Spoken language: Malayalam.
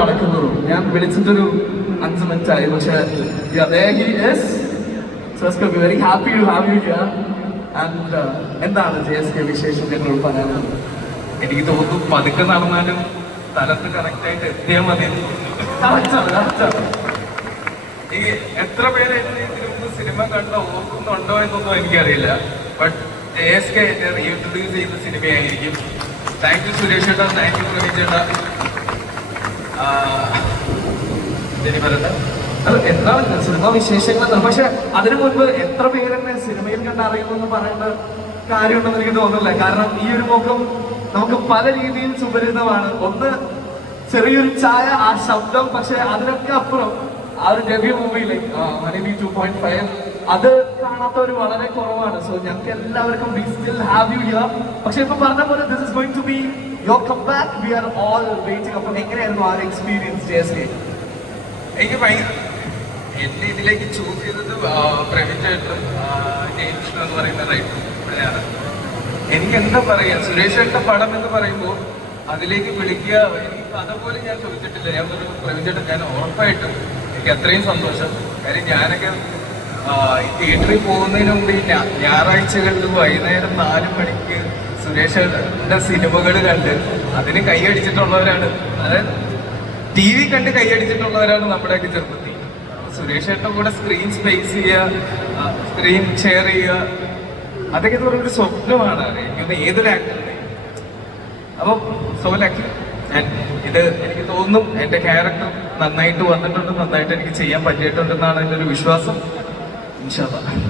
നടക്കുന്നത്. ഞാൻ വിളിച്ചിട്ടൊരു 5 മിനിറ്റായി, പക്ഷേ very happy to have you here. And എന്താണ് JSK വിശേഷം എന്നോട് പറയാനുള്ളത്? എനിക്ക് തോന്നുന്നു പതുക്കെ നടന്നാലും സ്ഥലത്ത് കറക്റ്റായിട്ട് എത്തിയാൽ മതി. ഈ എത്ര പേര് ഇതിനു മുമ്പ് സിനിമ കണ്ട ഓർക്കുന്നുണ്ടോ എന്നൊന്നും എനിക്കറിയില്ല. ബട്ട് JSK എന്നെ റീഇൻട്രൊഡ്യൂസ് ചെയ്യുന്ന സിനിമയായിരിക്കും. താങ്ക് യു സുരേഷ് ചേട്ടാ, താങ്ക് യു പ്രവീൺ ചേട്ടാ. എന്താണ് സിനിമ വിശേഷങ്ങൾ? പക്ഷെ അതിനു മുൻപ് എത്ര പേരെന്നെ സിനിമയിൽ കണ്ട് അറിയുമെന്ന് പറയേണ്ട കാര്യമുണ്ടെന്ന് എനിക്ക് തോന്നുന്നില്ല. കാരണം ഈ ഒരു മുഖം നമുക്ക് പല രീതിയിൽ സുപരിചിതമാണ്. ഒന്ന് ചെറിയൊരു ചായ, ആ ശബ്ദം, പക്ഷെ അതിനൊക്കെ അപ്പുറം ആ ഒരു ഡെബ്യൂ മൂവിയിലെ മണി 2.5 അത് കാണാത്തവർ വളരെ കുറവാണ്. സോ ഞങ്ങൾക്ക് എല്ലാവർക്കും we still have you here. പക്ഷെ ഇപ്പൊ പറഞ്ഞ പോലെ this is going to be your comeback. We are all waiting. അപ്പോൾ എങ്ങനെയായിരുന്നു ആ എക്സ്പീരിയൻസ് JSK? എനിക്ക് ഭയങ്കര എന്നെ ഇതിലേക്ക് ചൂസ് ചെയ്തത് പ്രവീൺ ചേട്ടൻ ജെയിംസ് എന്ന് പറയുന്ന റൈറ്ററാണ്. എനിക്ക് എന്താ പറയുക, സുരേഷ് ചേട്ടൻ്റെ പടം എന്ന് പറയുമ്പോൾ അതിലേക്ക് വിളിക്കുക, എനിക്ക് കഥ പോലും ഞാൻ ചോദിച്ചിട്ടില്ല. ഞാൻ പറഞ്ഞു പ്രവീൺ ചേട്ടൻ, ഞാൻ ഉറപ്പായിട്ടും എനിക്ക് അത്രയും സന്തോഷം. കാര്യം ഞാനൊക്കെ തിയേറ്ററിൽ പോകുന്നതിന് മുമ്പ് ഞായറാഴ്ചകളിൽ വൈകുന്നേരം 4 മണിക്ക് സുരേഷിന്റെ സിനിമകൾ കണ്ട് അതിന് കൈയടിച്ചിട്ടുള്ളവരാണ്. അതായത് TV കണ്ട് കൈയടിച്ചിട്ടുള്ളവരാണ് നമ്മുടെയൊക്കെ ചെറുപ്പത്തിൽ. സുരേഷ് ചേട്ടൻ്റെ കൂടെ സ്ക്രീൻ സ്പേസ് ചെയ്യുക, സ്ക്രീൻ ഷെയർ ചെയ്യുക, അതൊക്കെ എന്ന് പറയുന്നൊരു സ്വപ്നമാണ് എനിക്കൊന്ന് ഏതൊരു ആക്ടറിനെ. അപ്പം സോ ലക്കി. ഇത് എനിക്ക് തോന്നുന്നു എൻ്റെ ക്യാരക്ടർ നന്നായിട്ട് വന്നിട്ടുണ്ട്, നന്നായിട്ട് എനിക്ക് ചെയ്യാൻ പറ്റിയിട്ടുണ്ടെന്നാണ് എൻ്റെ ഒരു വിശ്വാസം. ഇൻഷാ അല്ലാഹ്.